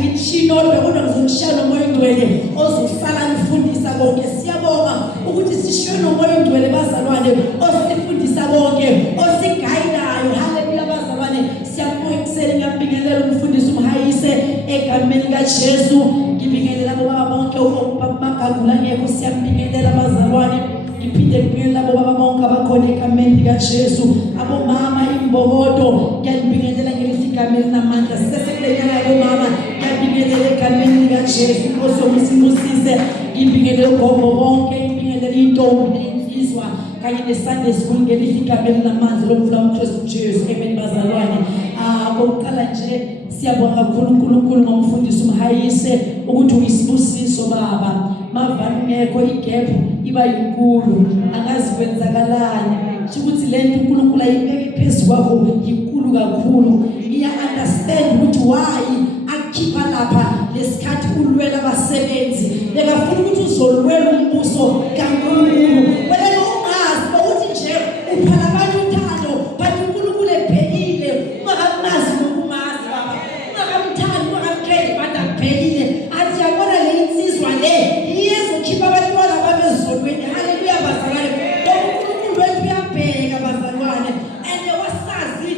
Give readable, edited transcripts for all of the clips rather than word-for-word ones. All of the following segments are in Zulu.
angitshilo kodwa ngizomshaya nomoya ingcwele ozofala nifundisa bonke. Siyabonga ukuthi sishwe nomoya ingcwele bazalwane osifundisa bonke osigayidayo. Haleluya bazalwane, siyabonga ekuseni ngiyabingelela umfundisi umhayise egameni kaJesu. Ngibingelela baba bonke ubabagagula ngekho, siyabingelela bazalwane. Ngiphinde ngibingelela baba bonke abakhona egameni likaJesu, abomama imbokodo ngiyabingelela ngeligameni namandla sesekulenyana yomama. Ngiyabingelela egameni likaJesu Nkosi omsibusise. Ngibingelela ugogo bonke, ngibingelela intombi nensizwa kanye neSunday school ngeligameni namandla lomfula uKristu Jesu. Amen bazalwane. Kokuqala nje siyabonga kakhulu uNkulunkulu ngomfundisi umhayise ukuthi uyisibusiso baba. Mavani ngekho igap iba inkulu, angazi kwenzakalani. Ukuthi lento uNkulunkulu ayibeke phezu kwakho inkulu kakhulu. Iya understand ukuthi why akikhipha lapha lesikhathi ulwela abasebenzi. Bekafuna ukuthi uzolwela umbuso kaNkulunkulu. Wena ungazi ukuthi nje uphala abantu uthando, but uNkulunkulu ebhekile ungakazi nokumazi baba. Ungakamthandi ungakamkhethi but akubhekile. Athi yabona le insizwa le iyezokhipha abantwana babezolweni. Haleluya bazalwane. uNkulunkulu wethu uyabheka bazalwane. And wasazi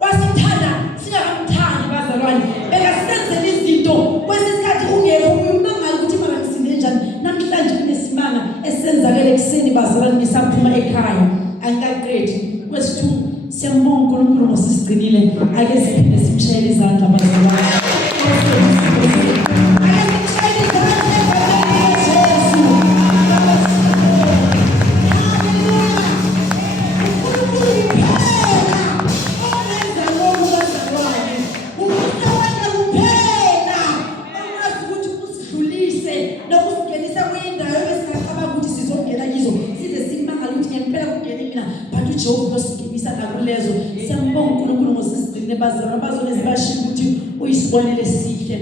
wasithanda singakamthandi bazalwane. Bekasenzela izinto kwesikhathi ungekho umangala ukuthi makamsinde njani. Namhlanje kunesimanga esenzakele ekseni bazalwane ngisaphuma ekhaya. Angikaqedi. Kwesithu siyambonga uNkulunkulu ngosisigcinile. Ake siphinde simshayele izandla bazalwane. Bazalwane bazone zibashiya ukuthi uyisibonele sihle.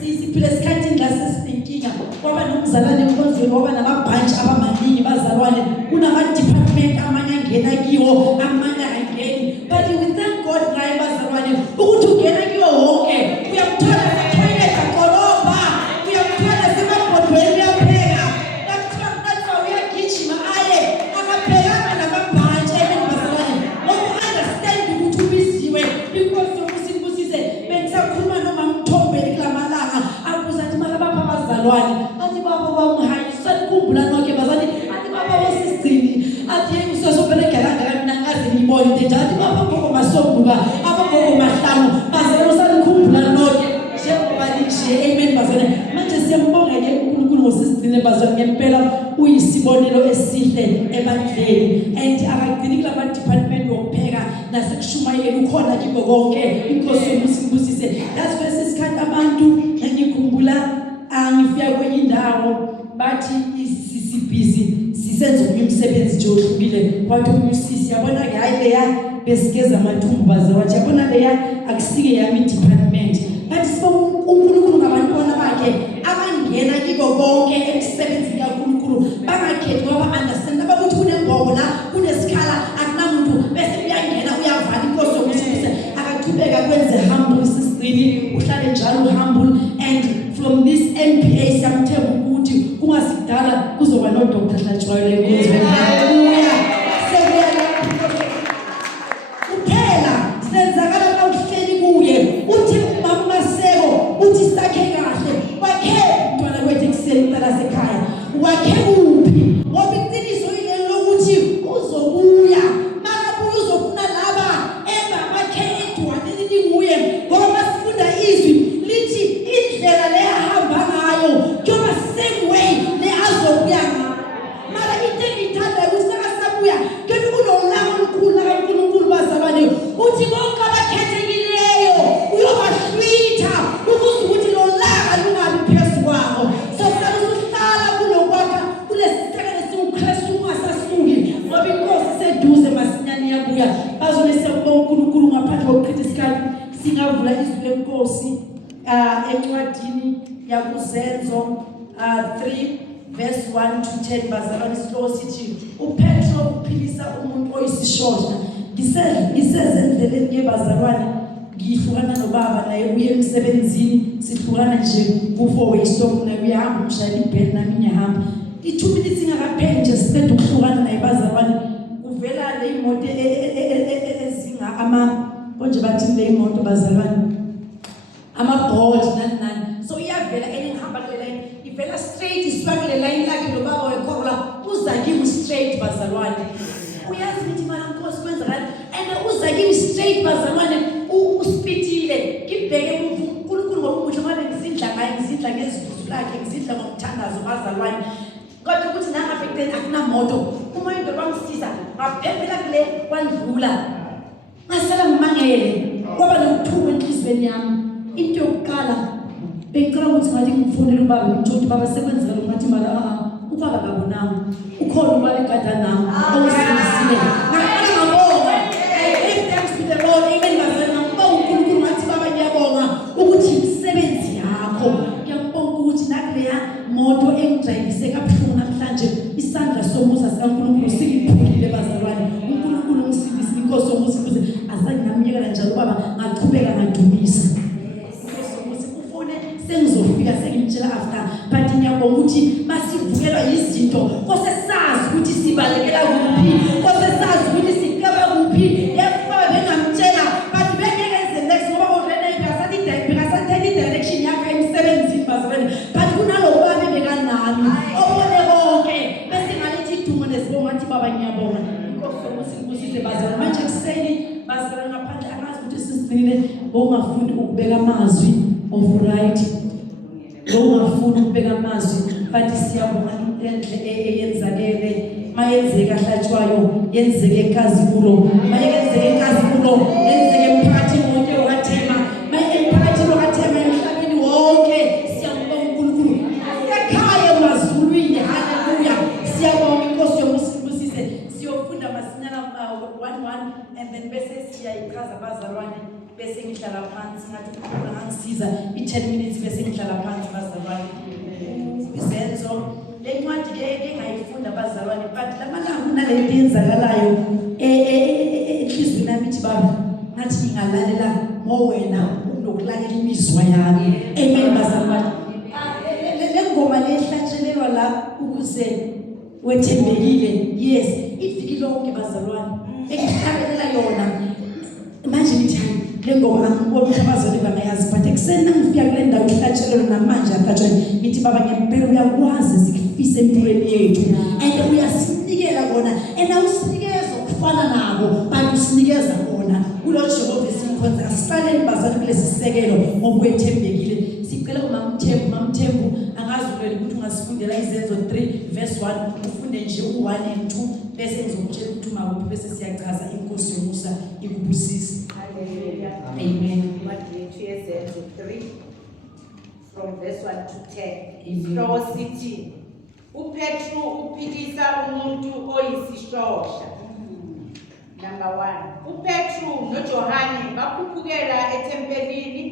Siphile esikhathini la sesinenkinga. Kwaba nomzalwane enkonzweni, kwaba namabhanji abamaningi bazalwane. Kunama department amanye angena kiwo, amanye angeni. But we thank God naye bazalwane ukuthi ungena kiwo wonke. Uyamthola etoilet akoroba, uyamthola semabhodweni yapheka. Nakuthiwa uyagijima aye akaphekanga namabhanji bazalwane. Ngoba understand ukuthi ubiziwe. Bengisakhuluma noma ngithombeni kulamalanga akuza athi mara baba bazalwane athi baba wamhayisa ukukhumbula nonke bazalwane athi baba wasisigcini athi yena usesoberekela mina ngaze ngibone nje athi baba gogo masombuka abagogo mahlanu bazalwane usalikhumbula nonke njengoba nje. Amen bazalwane. Manje siyambonga ke uNkulunkulu ngosisigcine bazalwane. Ngempela uyisibonelo esihle ebandleni and akagcini kulama department wokupheka nasekushumayela ukhona kibo konke. Inkosi yomsibusise. That's why sesikhathi abantu ngikhumbula angifika kwenye indawo bathi sisibhizi sisenza umsebenzi nje ohlukile. Kwathi umsisi yabona ke hayi leya besigeza amathumbu bazalwane. Yabona leya akusike yami department. But uNkulunkulu ngabantwana bakhe abangena kibo konke emsebenzini kaNkulunkulu bangakhethi ngoba understand ukuthi kunengoma la kunesikhala akunamuntu bese uyangena uyavala. Inkosi yomsibusise akaqhubeka kwenze humble sisigcini uhlale njalo humble. And from this MPA siyamthemba ukuthi kungasidala kuzoba no Dr. Hlatshwayo lenkonzo. Haleluya. Sekuyala kuphela senzakala la uhleli kuye uthi mama maseko uthi sakhe kahle wakhe mntwana wethu ekuseni qala sekhaya wakhe uphi ngoba iqiniso ile lokuthi uzobuya makabuya uzofuna laba engabakhe edwaneni linguye ngoba sifunda izwi lithi indlela le ahamba ngayo kuba same way le azobuya ngayo. Mara into engithanda ukuthi nakasabuya kephi kunolaka olukhulu kaNkulunkulu bazalwane uthi bonke abakhethekileyo uyobahlwitha ukuze ukuthi lo laka lungabi phezu kwabo. So saluhlala kulokwakha kulesisekelo siuKristu ungasasuki ngoba inkosi seduze masinyane yabuya. Bazone siyabonga uNkulunkulu ngaphandle kokuqitha isikhathi singavula izwi lenkosi encwadini yakuZenzo 3:1-10 bazalwane. Isihloko sithi uPetro uphilisa umuntu oyisishosha. Ngiseze endleleni yebazalwane ngihlukana nobaba naye uye emsebenzini sihlukana nje ku4-way stop naye uyahamba umshayela ibheli nami ngiyahamba 2 minutes ingakapheli nje siceda ukuhlukana naye bazalwane kuvela le imoto ezinga konje bathi le imoto bazalwane ama-bolt nani so iyavela engihamba kule line ivela straight isifaka kule line lakhe lo baba wekhorola uza kimi straight bazalwane uyazi ukuthi mara Nkosi kwenzakala and uza kimi straight bazalwane uspitile ngibheke uNkulunkulu ngokuhle ngabe ngizidla ngezizulu lakhe ngizidla ngomthandazo bazalwane kodwa ukuthi nanga affected akunamoto uma into bangisiza ngaphembela kule kwandlula ngasala ngimangele kwaba nokuthuka enhlizweni yami into yokuqala bengicela ukuthi ngathi ngifonele ubaba ngitshela ukuthi baba sekwenzeka lo ngathi mara ubaba kabonanga ukhona ubaba egada nami ongisindisile ngabonga thanks to the Lord amen bazalwane ngoba uNkulunkulu ngathi baba ngiyabonga ukuthi imisebenzi yakho ngiyabonga ukuthi nakuleya moto engidrivise kabuhlungu namhlanje isandla somusa sikaNkulunkulu sikiphulile bazalwane uNkulunkulu ngisindise inkosi somusa ukuze azange ngamyekela njalo baba ngaqhubeka ngadumisa sengizofika sengimtshela after but ngiyabonga ukuthi masivukelwa izinto kose sazi ukuthi sibalekela kuphi kose sazi ukuthi sikaba kuphi yefaba bengamtshela but bengeke next ngoba already ngasathi direction yakhe emsebenzini bazalwane but kunalo babe bekanami obone bonke bese ngalithi idumo nesibonga ngathi baba ngiyabonga inkosi yokusibusise bazalwane manje kuseni bazalwane ngaphandle angazi ukuthi sisigcinile bongafuni ukubeka amazwi of right ungafuna ukubeka amazwi bathi siyabonga into eyenzakele mayenzeka hlatshwayo yenzeke eKazibulo mayenzeke eKazibulo yenzeke emphakathi wonke okaThema emphakathi okaThema emhlabeni wonke siyabonga uNkulunkulu ekhaya emazulwini haleluya siyabonga inkosi yomusibusise siyofunda masinyana 1 and then bese siyayichaza bazalwane bese ngihlala phansi ngathi uNkulunkulu angisiza i10 minutes bese ngihlala phansi bazalwane isenzo lencwadi ke engayifunda bazalwane but lamalanga kunalento yenzakalayo enhlizweni nami ithi baba ngathi ngingalalela ngowena unokulalela imizwa yami amen bazalwane le ngoma lehlatshelelwa la ukuze wethembekile yes ifiki lonke bazalwane ekihlabelela yona manje ngithi lengoma angibona ukuthi abazali bangayazi but ekuseni ngifika kule ndawo ihlatshelelo namanje akatshwa ngithi baba ngempela uyakwazi sikufise empilweni yethu and uyasinikela kona and awusinikeza ukufana nabo but usinikeza kona kulo Jehova esikhonza asifanele bazali kulesi sisekelo ngokwethembekile sicela umamthembu angazuleli ukuthi ungasifundela izenzo 3 verse 1 ufunde nje u1 and 2 bese ngizokutshela ukuthi makuphi bese siyachaza inkosi yomusa ikubusisa. Amen. Matthew 3 from verse 1 to 10. Isihloko sithi uPetru uphikisa umuntu oyisishosha. Number 1. uPetru noJohane bakhuphukela ethempelini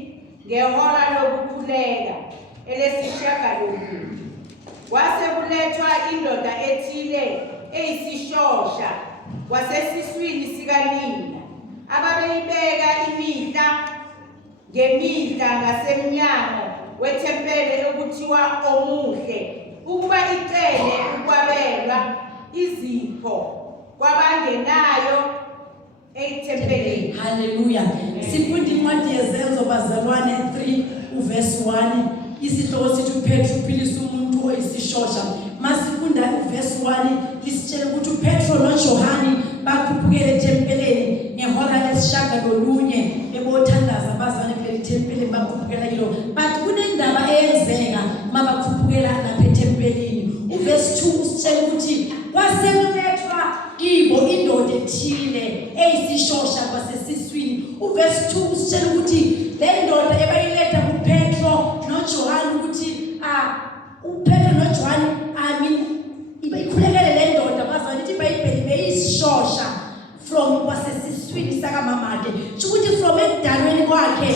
ngehora lokukhuleka elesishagalolunye. Kwase kulethwa indoda ethile eyisishosha wasesiswini sikanina. Ababeyibeka imihla ngemihla ngasemnyango wethempele okuthiwa omuhle ukuba icele ukwabelwa izipho kwabangenayo ethempeleni. Haleluya. Sifunda incwadi yezenzo bazalwane 3 uverse 1 isihloko sithi uPetru uphilisa umuntu oyisishosha. Masifunda uverse 1 lisitshela ukuthi uPetru noJohane bakhuphukele ethempeleni ngehora lesishagalolunye ebothandaza abazane kuleli thempeli bakhuphukela kilo but kunendaba eyenzeka mabakhuphukela lapha ethempelini. Uverse 2 usitshela ukuthi kwasekulethwa kibo indoda ethile eyisishosha kwasesiswini. Uverse 2 usitshela ukuthi le ndoda ebayiletha kuPetro noJohane ukuthi uPetro noJohane ikhulekele le ndoda bazana ithi iBhayibheli beyisishosha from kwasesiswini saka mamade ukuthi from ekudalweni kwakhe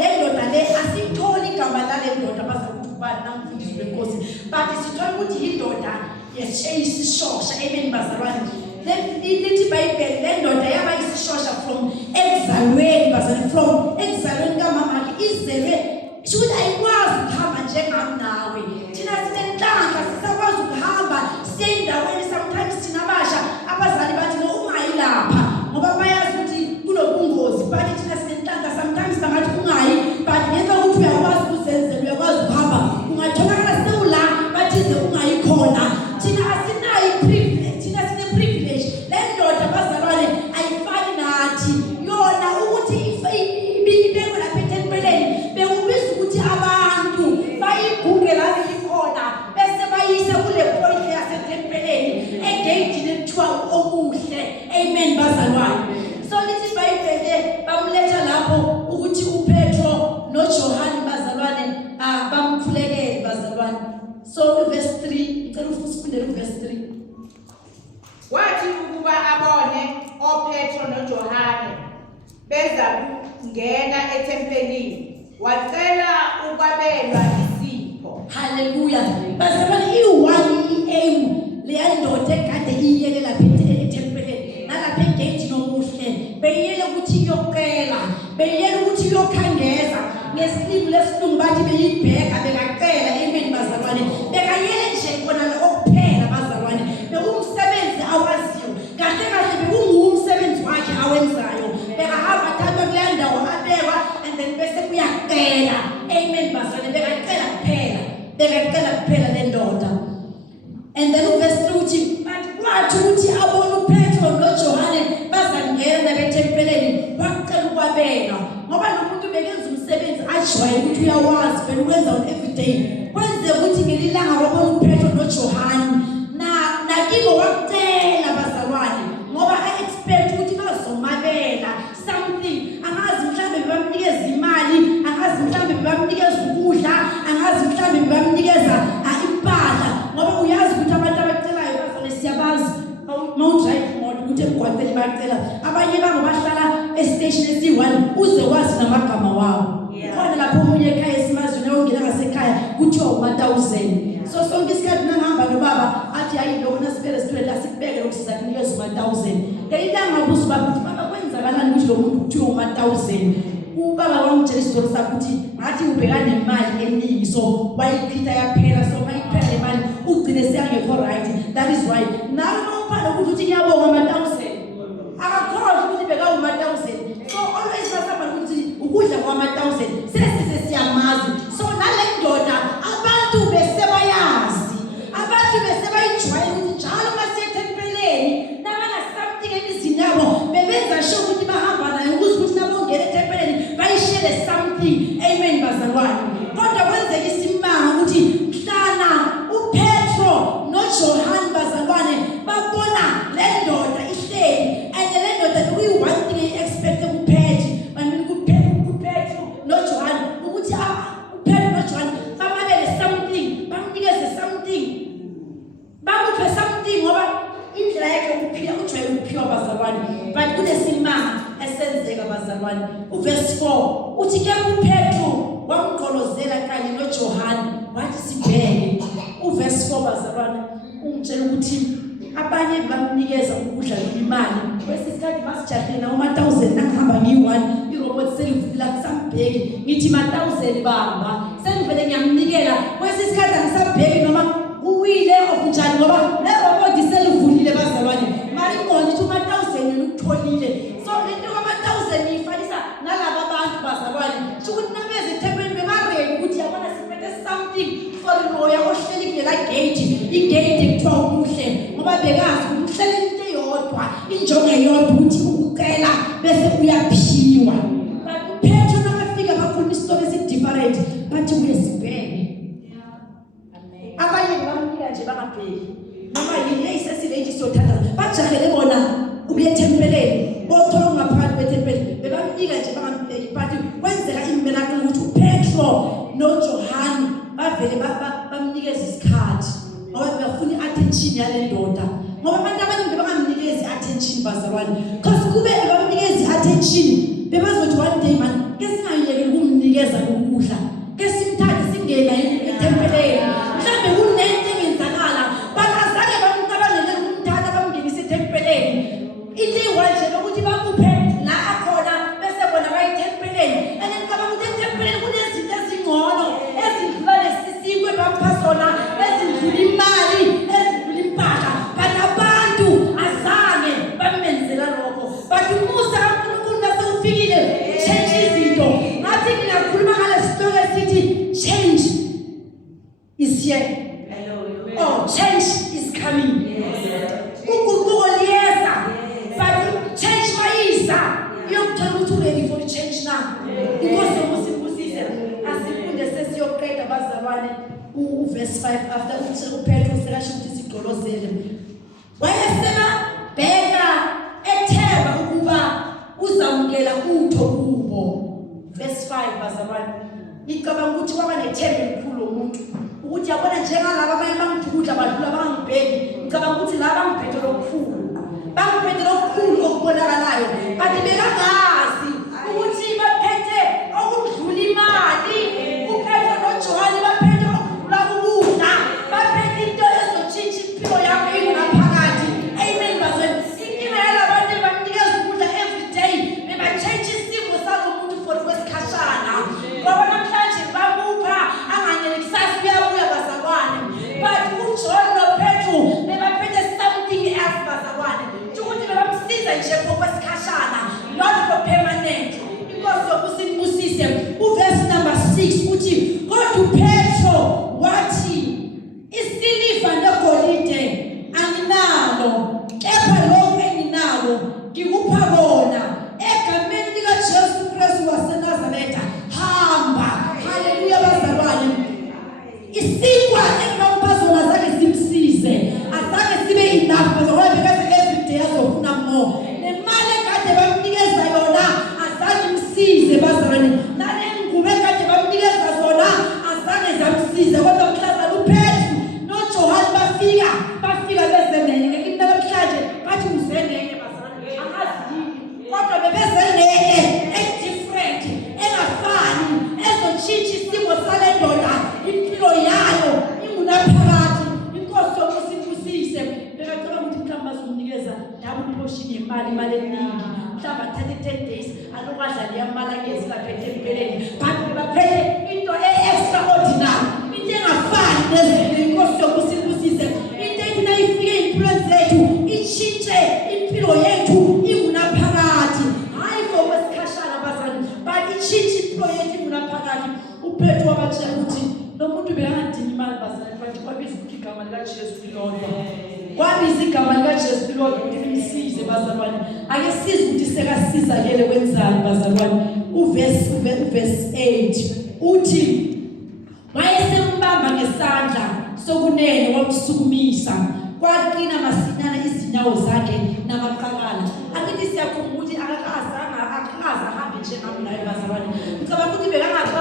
le ndoda le asitholi igama lale ndoda bazakubana namfundisi wenkosi but sithola ukuthi indoda yesishosha amen bazalwane lithi iBhayibheli le ndoda yaba isishosha from exilweni bazalwane, from exilweni kamama yakhe izelwe should ayikwazi ukuhamba njengami nawe. Thina sinenhlanhla sisakwazi ukuhamba siye endaweni. Sometimes thina abasha abazali bathi no ungayi lapha ngoba bayazi ukuthi kunobungozi, but thina sinenhlanhla sometimes bangathi ungayi, but ngenxa ukuthi uyakwazi ukuzenzela, uyakwazi ukuhamba, ungatholakala sewula bathi ungayi khona. Thina asinayo privilege, thina sine privilege. Le ndoda bazalwane ayifani nathi, yona ukuthi ibekwe lapha ethempeleni bekubiza ukuthi abantu bayiguge la ikhona bese bayisa kule point yasethempeleni engagini ekuthiwa okuhle. Amen bazalwane. So lithi iBhayibheli bamletha lapho ukuthi uPetro noJohane bazalwane bamkhulekele bazalwane. So verse 3, ngicela ufunde verse 3. Wathi ukuba abone oPetro noJohane beza ngena ethempelini wacela ukwabelwa isipho. Hallelujah. Bazalwane i1 aim le ndoda ekade iyele lapha ethempeleni nalapha egate nomuhle beyiyele ukuthi iyocela, beyiyele ukuthi iyokhangeza. Ngesilimi lesilungu bathi beyibheka bekacela. Amen bazalwane. Bekayele nje khona okuphela bazalwane, bekumsebenzi awaziyo kahle kahle, bekungumsebenzi wakhe awenzayo. Bekahamba thathwa kule ndawo abekwa and then bese kuyacela. Amen bazalwane. Bekacela kuphela le ndoda. And then uverse 3 uthi kwathi ukuthi abone uPetro noJohane bazangena bethempeleni waqala ukwabelwa ngoba lo muntu bekenza umsebenzi ajwayele ukuthi uyawazi vele ukwenza on every day. Kwenze ukuthi ngelilanga wabona uPetro noJohane nakibo wacela bazalwane ngoba expect ukuthi bazomabela something. Angazi mhlambe bebamnikeza imali, angazi mhlambe bebamnikeza ukudla, angazi mhlambe bebamnikeza impahla ngoba uyazi ukuthi abantu abacelayo bazalwane siyabazi mawudrive imoto ukuthi emgwaqeni bacela. Abanye bangobahlala estation esi1 uze wazi namagama wabo. Khona lapho umunye ekhaya esimazweni ongena ngasekhaya kuthiwa uma1000. So sonke isikhathi nangihamba nobaba athi hayi lokho nasibele sithole la sikubeke lokho sizakunikeza uma1000. Ngeyilanga ubuso bakuthi baba kwenzakalani ukuthi lo muntu kuthiwa uma1000. Ubaba wangitshela isizolo sakhe ukuthi ngathi ubhekana nemali eningi so wayichitha yaphela, so mayiphela imali ugcine seyangekho right. That is why nawe mawuphana ukuthi ngiyabonga ama1000 akakhohle ukuthi beka uma1000. So always basaba ukuthi ukudla kwama1000 sesise siyamazi. So nale ndoda abantu besebayazi, abantu besebayijwayele ukuthi njalo masethempeleni nabana something emizini yabo bebenza sure ukuthi bahamba nayo ukuthi nabo ngene ethempeleni bayishele something. Amen bazalwane. Kodwa kwenzeka isimanga ukuthi mhlana uPetro noJohane bazalwane babona le ndoda ihleli and le ndoda kuyi-one thing expected kuPetro. uPetro noJohane ukuthi uPetro noJohane bamabele something, bamnikeze something, bamuphe something ngoba indlela yakhe ukuphila ujwayele ukuphiwa bazalwane. But kunesimanga esenzeka bazalwane. Uverse 4 uthi ke uPetro wamgqolozela kanye noJohane wathi sibheke. Uverse 4 bazalwane ungitshela ukuthi abanye bamnikeza ukudla imali. Kwesikhathi basijahlela uma1000 nangihamba ngi1 irobot selivula kusambheki ngithi ma1000 bamba sengivele ngiyamnikela. Kwesikhathi angisabheki noma uwile okunjani ngoba le robot selivulile bazalwane. Mali ngoni ukuthi uma1000 ukutholile. So lento ama1000 ifanisa nalabo abantu bazalwane. Ukuthi nabeze ethempeleni bebareke ukuthi yabona siphethe something for loya ohleli kule gate. Igate ekuthiwa umuhle ngoba bekazi ukuthi uhlele into eyodwa injongo eyodwa ukuthi ukucela bese uyaphiwa. But uPetro nabafika bakhuluma istory different bathi uyesibheke. Abanye bamnika nje bangabheki noma yini esesivele siyothatha bajahele bona ukuya ethempeleni bothola ngaphakathi kwethempeli bebamnika nje bangabheki. But kwenzeka imiracle ukuthi uPetro noJohane bavele bamnikeza isikhathi ngoba bafuna i-attention yale ndoda ngoba abantu abaningi bangamnikezi i-attention bazalwane. Because kube bamnikeza i-attention bebazothi one day man ke singayekeli ukumnikeza ukudla ke simthathe singena ethempeleni mhlambe kunento engenzakala but azange bamcabangele ukumthatha bamngenise ethempeleni. nami uguquko liyeza but change mayisa iyokuthola ukuthi ready for change now because umusibusise asifunde sesiyoqeda bazalwane uverse 5 after uPetro sekasho ukuthi sigqolozele wayesema bheka ethemba ukuba uzamukela utho kubo verse 5 bazalwane ngicabanga ukuthi kwaba nethemba elikhulu lomuntu ukuthi yabona njengalabo abanye bangidukudla badlula bangibheki ngicabanga ukuthi laba bangiphethe lokhukhulu okubonakalayo kanti bekangazi ukuthi baphethe okudlula imali uPetro noJohane baphethe okudlula ukudla baphethe into ezotshintsha impilo yami ingaphakathi amen bazalwane inkinga yalabantu banikeza ukudla every day beba-change isimo salomuntu for kwesikhashana ngoba namhlanje babupha anganyeli kusasa uyabuya bazalwane but uJohn noPetro bebaphethe something else bazalwane ukuthi bebamsiza nje ngokwesikhashana not for permanent inkosi yokusibusise uverse number 6 uthi kodwa uPetro wathi isiliva negolide anginalo kepha lokho enginalo ngikupha kona egameni likaJesu Kristu waseNazaretha hamba haleluya bazalwane isikwa ekumaphazona zake simsize azake sibe enough bazalwane because every day azofuna more nemali ekade bamnikeza yona azake imsize bazalwane nale ngubo ekade bamnikeza zona azake zamsize kodwa mhlaza uPetro noJohane bafika bezenene ngeke namhlanje bathi uzenene bazalwane angazi kodwa bebezenene different engafani ezotshintsha isimo sale ndoda impilo yayo ingunaphakathi inkosi yokusibusise bekacela ukuthi mhlawumbe bazomnikeza double portion yemali eningi mhlawumbe athathe 10 days alokwadla leyamali angezi laphethe empeleni but baphethe into extraordinary into engafani nezinto inkosi yokusibusise into ethi nayifike impilo zethu itshintshe impilo yethu ingunaphakathi hayi ngokwesikhashana bazalwane but itshintshe impilo yethu ingunaphakathi uPetro wabatshela ukuthi lo muntu bekangadingi imali bazalwane but kwabiza ukuthi igama likaJesu lilodwa kwabiza igama likaJesu lilodwa ukuthi limsize bazalwane ake size ukuthi sekasizakele kwenzani bazalwane uverse 8 uthi wayesembamba ngesandla sokunene wamsukumisa kwaqina masinyana izinyawo zakhe namaqakala akithi siyakhumbula ukuthi akakaza ahambe nje nami naye bazalwane ngicabanga ukuthi bekangaba